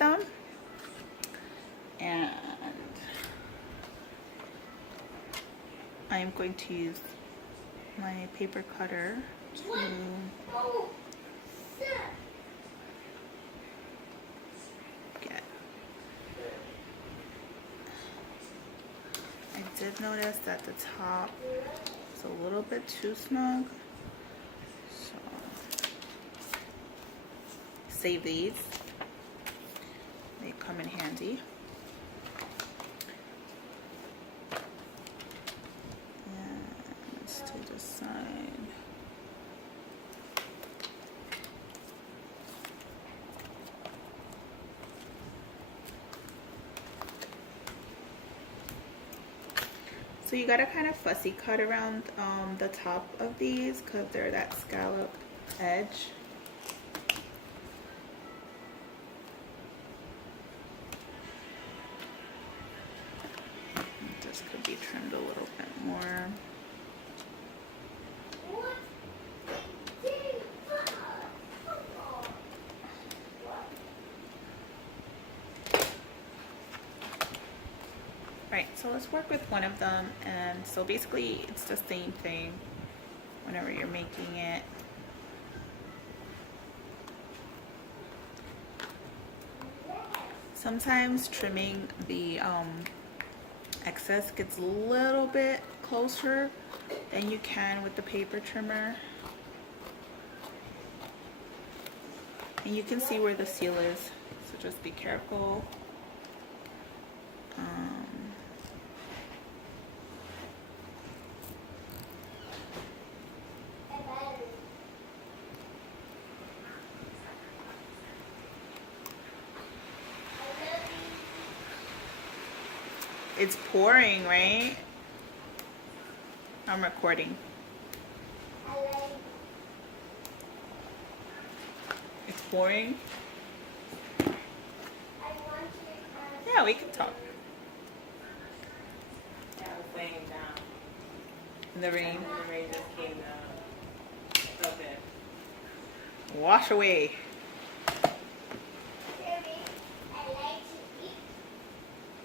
them. And I am going to use my paper cutter to get. I did notice that the top is a little bit too snug, so save these. They come in handy. To the side. So you gotta kind of fussy cut around the top of these because they're that scallop edge. This could be trimmed a little bit more. Right, so let's work with one of them. And so basically it's the same thing whenever you're making it. Sometimes trimming the excess gets a little bit closer than you can with the paper trimmer. And you can see where the seal is, so just be careful. It's pouring, right? I'm recording. It's pouring. Yeah, we can talk. Yeah, I was laying down. In the rain. The rain just came down. So bad. Wash away.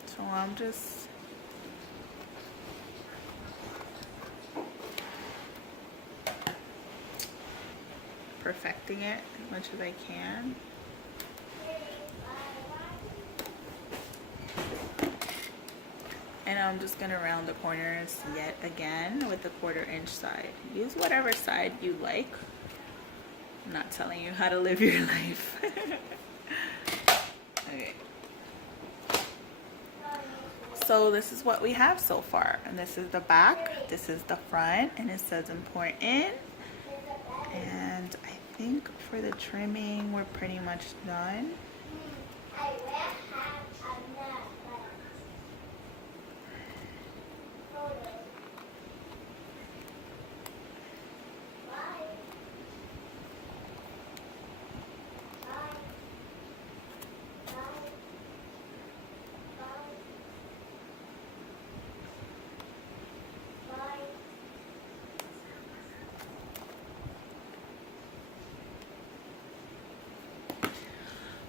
So I'm just perfecting it as much as I can. And I'm just gonna round the corners yet again with the 1/4 inch side. Use whatever side you like. I'm not telling you how to live your life. Okay. So this is what we have so far. And this is the back, this is the front, and it says import in. And I think for the trimming, we're pretty much done.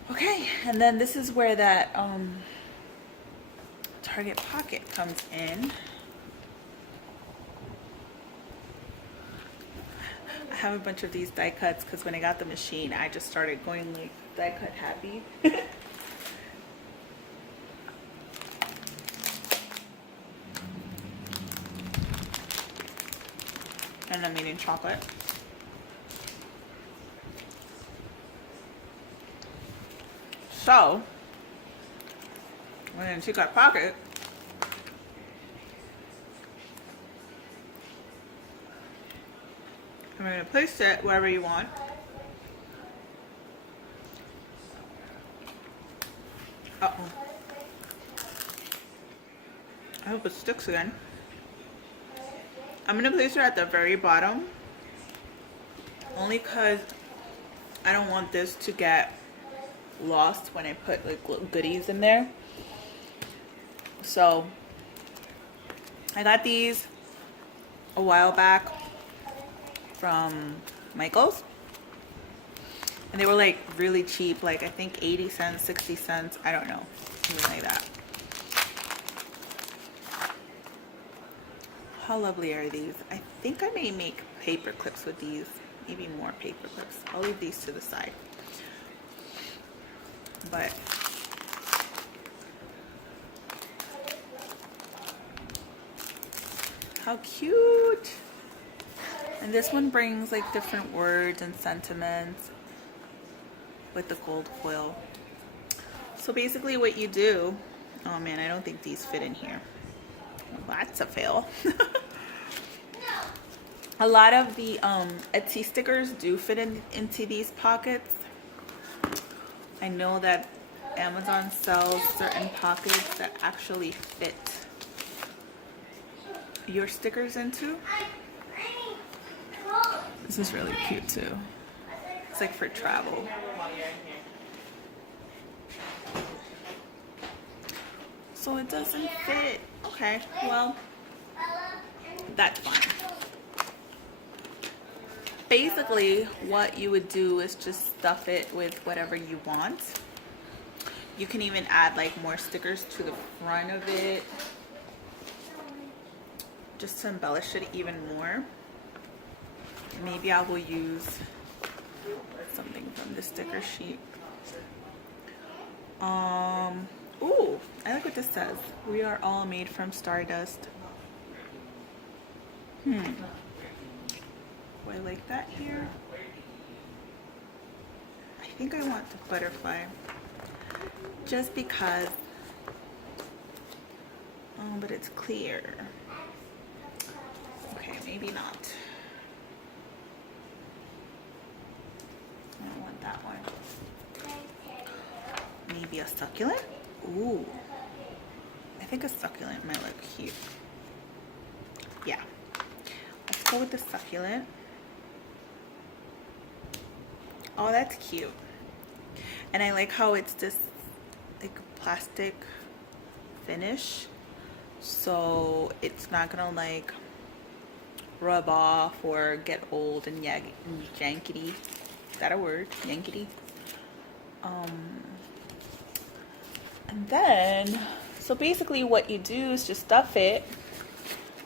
Okay, and then this is where that target pocket comes in. I have a bunch of these die cuts because when I got the machine, I just started going like die cut happy. And I'm eating chocolate. So, when you got pocket, I'm going to place it wherever you want. Uh-oh. I hope it sticks again. I'm going to place it at the very bottom, only because I don't want this to get lost when I put like little goodies in there. So I got these a while back from Michael's, And they were like really cheap, like I think 80 cents, 60 cents, I don't know, something like that. How lovely are these? I think I may make paper clips with these, maybe more paper clips. I'll leave these to the side. But how cute. And this one brings like different words and sentiments with the gold foil. So basically what you do, oh man, I don't think these fit in here. Well, that's a fail. A lot of the Etsy stickers do fit into these pockets. I know that Amazon sells certain pockets that actually fit your stickers into. This is really cute too. It's like for travel. So it doesn't fit. Okay, well, that's fine. Basically, what you would do is just stuff it with whatever you want. You can even add like more stickers to the front of it, just to embellish it even more. Maybe I will use something from the sticker sheet. Ooh, I like what this says. We are all made from stardust. Do I like that here? I think I want the butterfly. Just because. Oh, but it's clear. Okay, maybe not. I don't want that one. Maybe a succulent? Ooh. I think a succulent might look cute. Yeah. Let's go with the succulent. Oh, that's cute. And I like how it's this like plastic finish. So it's not gonna like rub off or get old and yankety. Is that a word? Yankety? And then, so basically what you do is just stuff it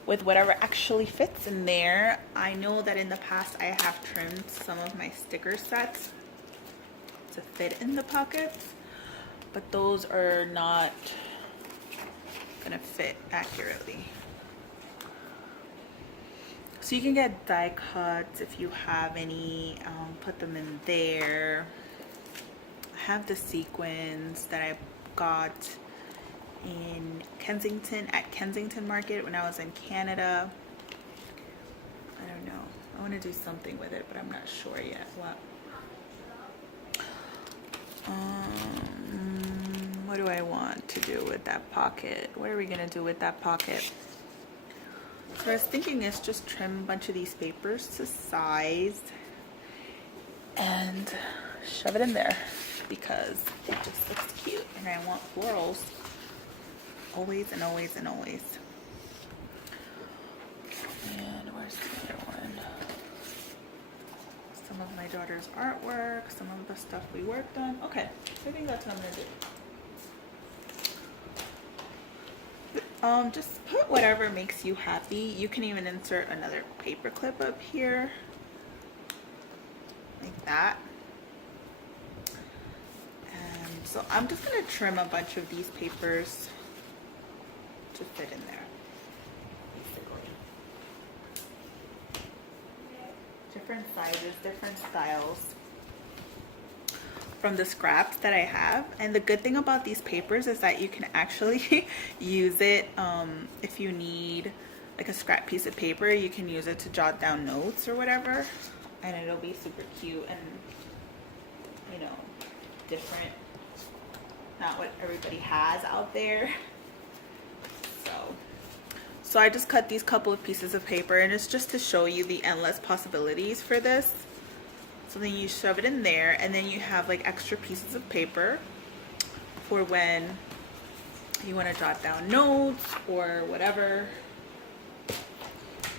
with whatever actually fits in there. I know that in the past I have trimmed some of my sticker sets to fit in the pockets, but those are not gonna fit accurately. So you can get die cuts if you have any, put them in there. I have the sequins that I got in Kensington, at Kensington Market when I was in Canada. I don't know. I want to do something with it, but I'm not sure yet what. What do I want to do with that pocket? What are we going to do with that pocket? So what I was thinking is just trim a bunch of these papers to size and shove it in there because it just looks cute and I want florals always and always and always. And where's the other one? Some of my daughter's artwork, some of the stuff we worked on. Okay, I think that's what I'm gonna do. Just put whatever makes you happy. You can even insert another paper clip up here like that. And so I'm just gonna trim a bunch of these papers to fit in there, basically. Different sizes, different styles from the scraps that I have. And the good thing about these papers is that you can actually use it if you need like a scrap piece of paper, you can use it to jot down notes or whatever, and it'll be super cute and, you know, different, not what everybody has out there. So I just cut these couple of pieces of paper, and it's just to show you the endless possibilities for this. So then you shove it in there, and then you have like extra pieces of paper for when you want to jot down notes or whatever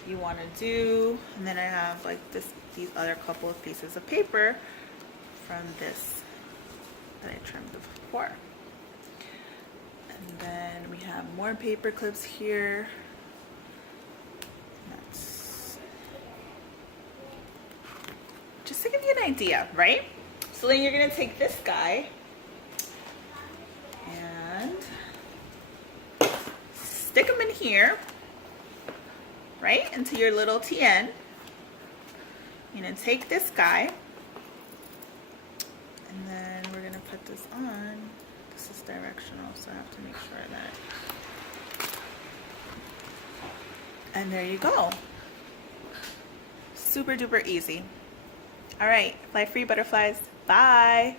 you want to do. And then I have like these other couple of pieces of paper from this that I trimmed before. And then we have more paper clips here. That's just to give you an idea, right? So then you're gonna take this guy and stick them in here, right, into your little TN. You're gonna take this guy, and then we're gonna put this on. This is directional, so I have to make sure that. And there you go. Super duper easy. All right, fly free butterflies. Bye.